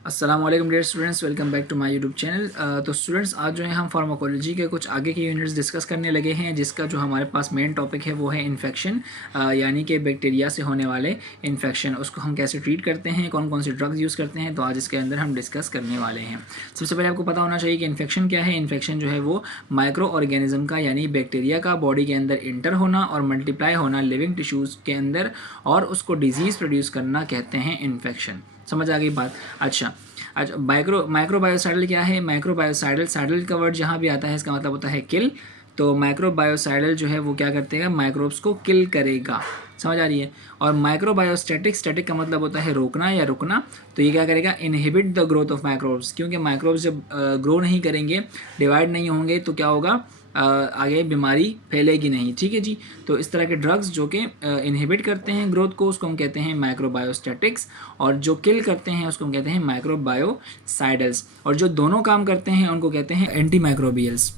अस्सलाम वालेकुम dear students, welcome back to my YouTube channel. तो स्टूडेंट्स, आज जो है हम फार्माकोलॉजी के कुछ आगे के यूनिट्स डिस्कस करने लगे हैं, जिसका जो हमारे पास मेन टॉपिक है वो है इन्फेक्शन, यानी कि बैक्टीरिया से होने वाले इन्फेक्शन। उसको हम कैसे ट्रीट करते हैं, कौन कौन से ड्रग्स यूज़ करते हैं, तो आज इसके अंदर हम डिस्कस करने वाले हैं। सबसे पहले आपको पता होना चाहिए कि इन्फेक्शन क्या है। इन्फेक्शन जो है वो माइक्रो ऑर्गेनिज्म का यानी बैक्टीरिया का बॉडी के अंदर इंटर होना और मल्टीप्लाई होना लिविंग टिश्यूज़ के अंदर और उसको डिजीज़ प्रोड्यूस करना कहते हैं इन्फेक्शन। समझ आ गई बात? अच्छा, माइक्रोबायोसाइडल क्या है? माइक्रोबायोसाइडल, साइडल का वर्ड जहाँ भी आता है इसका मतलब होता है किल। तो माइक्रोबायोसाइडल जो है वो क्या करते हैं? माइक्रोब्स को किल करेगा। समझ आ रही है? और माइक्रोबायोस्टैटिक, स्टैटिक का मतलब होता है रोकना या रुकना। तो ये क्या करेगा? Inhibit the growth of microbes, क्योंकि माइक्रोब्स जब ग्रो नहीं करेंगे, डिवाइड नहीं होंगे, तो क्या होगा? आगे बीमारी फैलेगी नहीं। ठीक है जी। तो इस तरह के ड्रग्स जो कि इनहिबिट करते हैं ग्रोथ को, उसको हम कहते हैं माइक्रोबायोस्टैटिक्स, और जो किल करते हैं उसको हम कहते हैं माइक्रोबायोसाइडल्स, और जो दोनों काम करते हैं उनको कहते हैं एंटी माइक्रोबियल्स।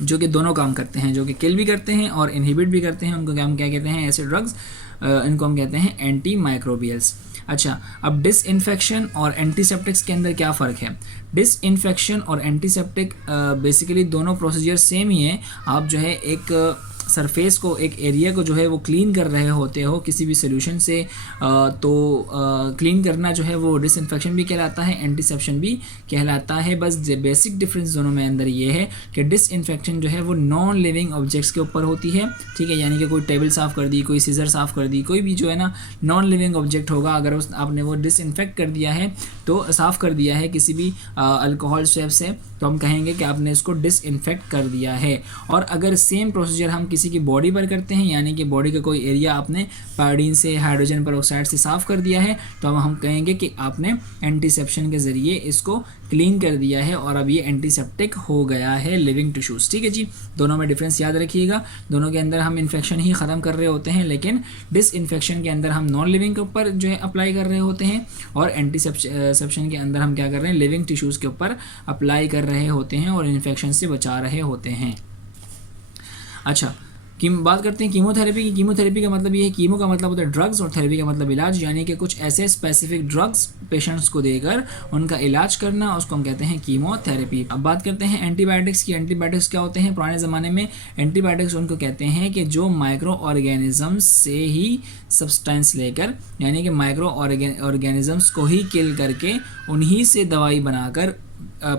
जो कि दोनों काम करते हैं, जो कि किल भी करते हैं और इनहिबिट भी करते हैं, उनको हम क्या कहते हैं? ऐसे ड्रग्स, इनको हम कहते हैं एंटी माइक्रोबियल्स। अच्छा, अब डिसइंफेक्शन और एंटीसेप्टिक्स के अंदर क्या फ़र्क है? डिसइंफेक्शन और एंटीसेप्टिक बेसिकली दोनों प्रोसीजर सेम ही है। आप जो है एक सरफेस को, एक एरिया को जो है वो क्लीन कर रहे होते हो किसी भी सोल्यूशन से, तो क्लीन करना जो है वो डिसइंफेक्शन भी कहलाता है, एंटीसेप्शन भी कहलाता है। बस बेसिक डिफरेंस दोनों में अंदर ये है कि डिसइंफेक्शन जो है वो नॉन लिविंग ऑब्जेक्ट्स के ऊपर होती है। ठीक है, यानी कि कोई टेबल साफ़ कर दी, कोई सीजर साफ़ कर दी, कोई भी जो है ना नॉन लिविंग ऑब्जेक्ट होगा, अगर उस आपने वो डिसइंफेक्ट कर दिया है, तो साफ़ कर दिया है किसी भी अल्कोहल स्वैब से, तो हम कहेंगे कि आपने इसको डिसइंफेक्ट कर दिया है। और अगर सेम प्रोसीजर हम किसी की बॉडी पर करते हैं, यानी कि बॉडी का कोई एरिया आपने पायोडीन से, हाइड्रोजन पेरोक्साइड से साफ़ कर दिया है, तो हम कहेंगे कि आपने एंटीसेप्शन के ज़रिए इसको क्लीन कर दिया है और अब ये एंटीसेप्टिक हो गया है लिविंग टिश्यूज़। ठीक है जी। दोनों में डिफरेंस याद रखिएगा। दोनों के अंदर हम इन्फेक्शन ही ख़त्म कर रहे होते हैं, लेकिन डिसइंफेक्शन के अंदर हम नॉन लिविंग के ऊपर जो है अप्लाई कर रहे होते हैं, और एंटीसेप्शन के अंदर हम क्या कर रहे हैं? लिविंग टिश्यूज़ के ऊपर अप्लाई कर रहे होते हैं और इन्फेक्शन से बचा रहे होते हैं। अच्छा, बात करते हैं कीमोथेरेपी की। कीमोथेरेपी का मतलब ये है, कीमो का मतलब होता है ड्रग्स और थेरेपी का मतलब इलाज, यानी कि कुछ ऐसे स्पेसिफिक ड्रग्स पेशेंट्स को देकर उनका इलाज करना, उसको हम कहते हैं कीमोथेरेपी। अब बात करते हैं एंटीबायोटिक्स की। एंटीबायोटिक्स क्या होते हैं? पुराने ज़माने में एंटीबायोटिक्स उनको कहते हैं कि जो माइक्रो ऑर्गेनिजम्स से ही सब्सटेंस लेकर, यानी कि माइक्रो ऑर्गेनिजम्स को ही किल करके उन्हीं से दवाई बनाकर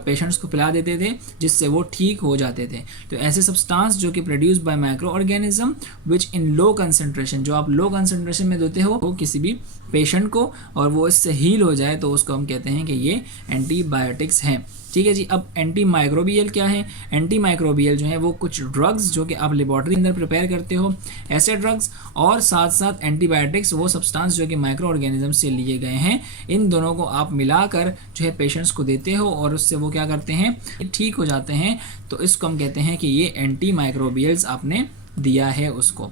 पेशेंट्स को पिला देते थे, जिससे वो ठीक हो जाते थे। तो ऐसे सब्सटेंस जो कि produce by micro organism which in low concentration, जो आप लो कंसंट्रेशन में देते हो किसी भी पेशेंट को और वो इससे हील हो जाए, तो उसको हम कहते हैं कि ये एंटीबायोटिक्स हैं। ठीक है जी। अब एंटी माइक्रोबियल क्या है? एंटी माइक्रोबियल जो है वो कुछ ड्रग्स जो कि आप लेबॉर्ट्री के अंदर प्रिपेयर करते हो, ऐसे ड्रग्स, और साथ साथ एंटीबायोटिक्स, वो सब्सटेंस जो कि माइक्रो ऑर्गेनिज्म से लिए गए हैं, इन दोनों को आप मिलाकर जो है पेशेंट्स को देते हो और उससे वो क्या करते हैं? ठीक हो जाते हैं। तो इसको हम कहते हैं कि ये एंटी माइक्रोबियल्स आपने दिया है उसको।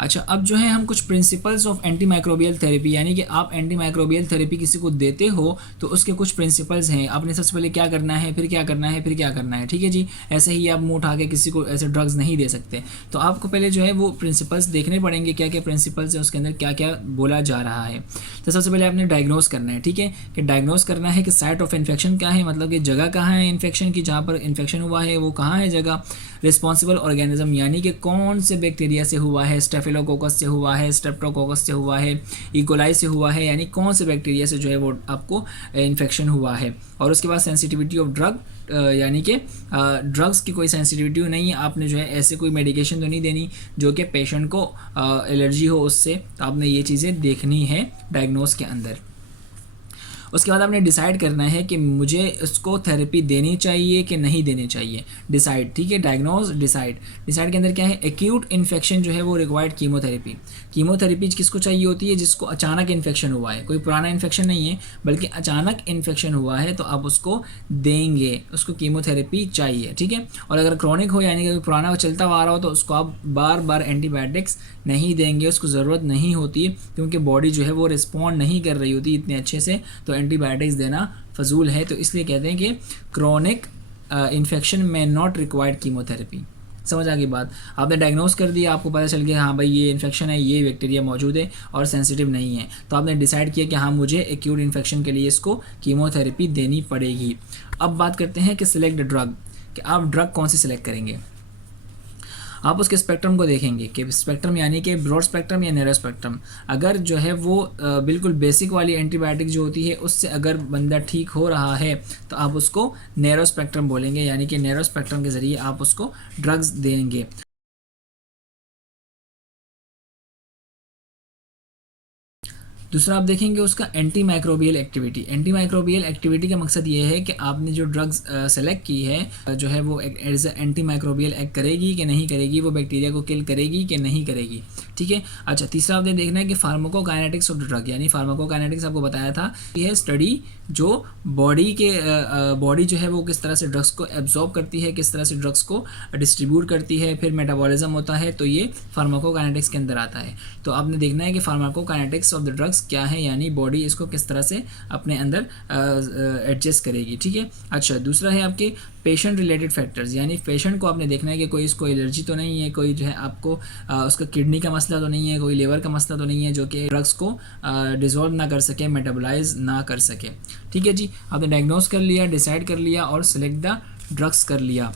अच्छा, अब जो है हम कुछ principles of anti microbial therapy, यानी कि आप एंटी माइक्रोबियल थेरेपी किसी को देते हो तो उसके कुछ प्रिंसिपल्स हैं। आपने सबसे पहले क्या करना है, फिर क्या करना है, फिर क्या करना है। ठीक है जी। ऐसे ही आप मुंह उठा के किसी को ऐसे ड्रग्स नहीं दे सकते। तो आपको पहले जो है वो प्रिंसिपल्स देखने पड़ेंगे, क्या क्या प्रिंसिपल्स है, उसके अंदर क्या क्या बोला जा रहा है। तो सबसे पहले आपने डायग्नोस करना है। ठीक है, कि डायग्नोस करना है कि साइट ऑफ इन्फेक्शन क्या है, मतलब कि जगह कहाँ है इन्फेक्शन की, जहाँ पर इन्फेक्शन हुआ है वो कहाँ है जगह। रिस्पॉन्सिबल ऑर्गेनिज्म, यानी कि कौन से बैक्टीरिया से हुआ है, स्टेफिलोकोकस से हुआ है, स्ट्रेप्टोकोकस से हुआ है, इकोलाई से हुआ है, यानी कौन से बैक्टीरिया से जो है वो आपको इन्फेक्शन हुआ है। और उसके बाद सेंसिटिविटी ऑफ ड्रग, यानी कि ड्रग्स की कोई सेंसिटिविटी नहीं है, आपने जो है ऐसे कोई मेडिकेशन तो नहीं देनी जो कि पेशेंट को एलर्जी हो उससे। तो आपने ये चीज़ें देखनी है डायग्नोस के अंदर। उसके बाद आपने डिसाइड करना है कि मुझे इसको थेरेपी देनी चाहिए कि नहीं देनी चाहिए। डिसाइड, ठीक है, डायग्नोज, डिसाइड। डिसाइड के अंदर क्या है? एक्यूट इन्फेक्शन जो है वो रिक्वायर्ड कीमोथेरेपी। कीमोथेरेपी किसको चाहिए होती है? जिसको अचानक इन्फेक्शन हुआ है, कोई पुराना इन्फेक्शन नहीं है बल्कि अचानक इन्फेक्शन हुआ है, तो आप उसको देंगे, उसको कीमोथेरेपी चाहिए। ठीक है। और अगर क्रॉनिक हो, यानी कि पुराना चलता हुआ आ रहा हो, तो उसको आप बार बार एंटीबायोटिक्स नहीं देंगे, उसको ज़रूरत नहीं होती, क्योंकि बॉडी जो है वो रिस्पॉन्ड नहीं कर रही होती इतने अच्छे से, तो एंटीबायोटिक्स देना फजूल है। तो इसलिए कहते हैं कि क्रॉनिक इन्फेक्शन में नॉट रिक्वायर्ड कीमोथेरेपी। समझ आ गई बात। आपने डायग्नोस कर दिया, आपको पता चल गया हाँ भाई ये इन्फेक्शन है, ये बैक्टीरिया मौजूद है और सेंसिटिव नहीं है, तो आपने डिसाइड किया कि हाँ मुझे एक्यूट इन्फेक्शन के लिए इसको कीमोथेरेपी देनी पड़ेगी। अब बात करते हैं कि सिलेक्ट ड्रग, कि आप ड्रग कौन सी सिलेक्ट करेंगे। आप उसके स्पेक्ट्रम को देखेंगे कि स्पेक्ट्रम यानी कि ब्रॉड स्पेक्ट्रम या नैरो स्पेक्ट्रम। अगर जो है वो बिल्कुल बेसिक वाली एंटीबायोटिक जो होती है उससे अगर बंदा ठीक हो रहा है तो आप उसको नैरो स्पेक्ट्रम बोलेंगे, यानी कि नैरो स्पेक्ट्रम के ज़रिए आप उसको ड्रग्स देंगे। दूसरा आप देखेंगे उसका anti microbial activity. Anti microbial activity का मकसद ये है कि आपने जो ड्रग्स सेलेक्ट की है जो है वो एज एंटी माइक्रोबियल एक्ट करेगी कि नहीं करेगी, वो बैक्टीरिया को किल करेगी कि नहीं करेगी, ठीक है। अच्छा, तीसरा आपने देखना है कि फार्माकोकाइनेटिक्स ऑफ द ड्रग, यानी फार्माकोकाइनेटिक्स आपको बताया था ये है स्टडी जो बॉडी जो है वो किस तरह से ड्रग्स को एब्जॉर्ब करती है, किस तरह से ड्रग्स को डिस्ट्रीब्यूट करती है, फिर मेटाबॉलिज्म होता है, तो ये फार्माकोकाइनेटिक्स के अंदर आता है। तो आपने देखना है कि फार्माकोकाइनेटिक्स ऑफ द ड्रग्स क्या है, यानी बॉडी इसको किस तरह से अपने अंदर एडजस्ट करेगी, ठीक है। अच्छा, दूसरा है आपके पेशेंट रिलेटेड फैक्टर्स, यानी पेशेंट को आपने देखना है कि कोई इसको एलर्जी तो नहीं है, कोई जो है आपको उसका किडनी का मसला तो नहीं है, कोई लिवर का मसला तो नहीं है जो कि ड्रग्स को डिजॉल्व ना कर सके, मेटाबोलाइज ना कर सके, ठीक है जी। आपने डायग्नोस कर लिया, डिसाइड कर लिया और सिलेक्ट द ड्रग्स कर लिया।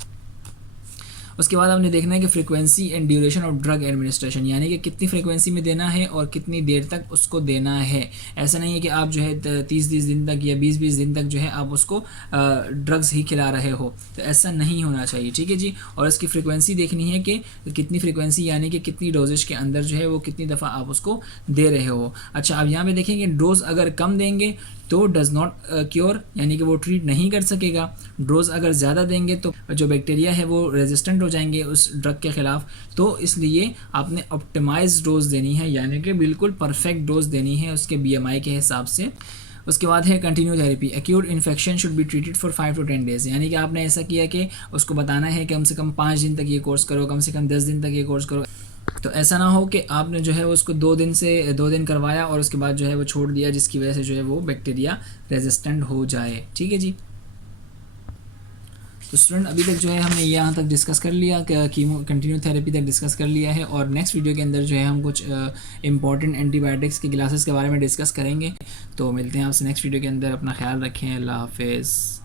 उसके बाद आपने देखना है कि frequency and duration of drug administration, यानी कि कितनी फ्रीक्वेंसी में देना है और कितनी देर तक उसको देना है। ऐसा नहीं है कि आप जो है 30 दिन तक या 20 दिन तक जो है आप उसको ड्रग्स ही खिला रहे हो, तो ऐसा नहीं होना चाहिए, ठीक है जी। और इसकी फ्रीक्वेंसी देखनी है कि कितनी फ्रीक्वेंसी, यानी कि कितनी डोजेज के अंदर जो है वो कितनी दफ़ा आप उसको दे रहे हो। अच्छा, अब यहाँ पे देखेंगे डोज अगर कम देंगे तो डज़ नॉट क्योर, यानी कि वो ट्रीट नहीं कर सकेगा। डोज अगर ज़्यादा देंगे तो जो बैक्टीरिया है वो रेजिस्टेंट हो जाएंगे उस ड्रग के ख़िलाफ़, तो इसलिए आपने ऑप्टिमाइज डोज देनी है, यानी कि बिल्कुल परफेक्ट डोज देनी है उसके BMI के हिसाब से। उसके बाद है continue therapy. Acute infection should be treated for 5 to 10 days, यानी कि आपने ऐसा किया कि उसको बताना है कि कम से कम 5 दिन तक ये कोर्स करो, कम से कम 10 दिन तक ये कोर्स करो। तो ऐसा ना हो कि आपने जो है उसको 2 दिन करवाया और उसके बाद जो है वो छोड़ दिया, जिसकी वजह से जो है वो बैक्टीरिया रेजिस्टेंट हो जाए, ठीक है जी। तो स्टूडेंट अभी तक जो है हमने यहाँ तक डिस्कस कर लिया, कीमो कंटिन्यू थेरेपी तक डिस्कस कर लिया है, और नेक्स्ट वीडियो के अंदर जो है हम कुछ इंपॉर्टेंट एंटीबायोटिक्स के क्लासेस के बारे में डिस्कस करेंगे। तो मिलते हैं आपसे नेक्स्ट वीडियो के अंदर, अपना ख्याल रखें, अल्लाह हाफिज़।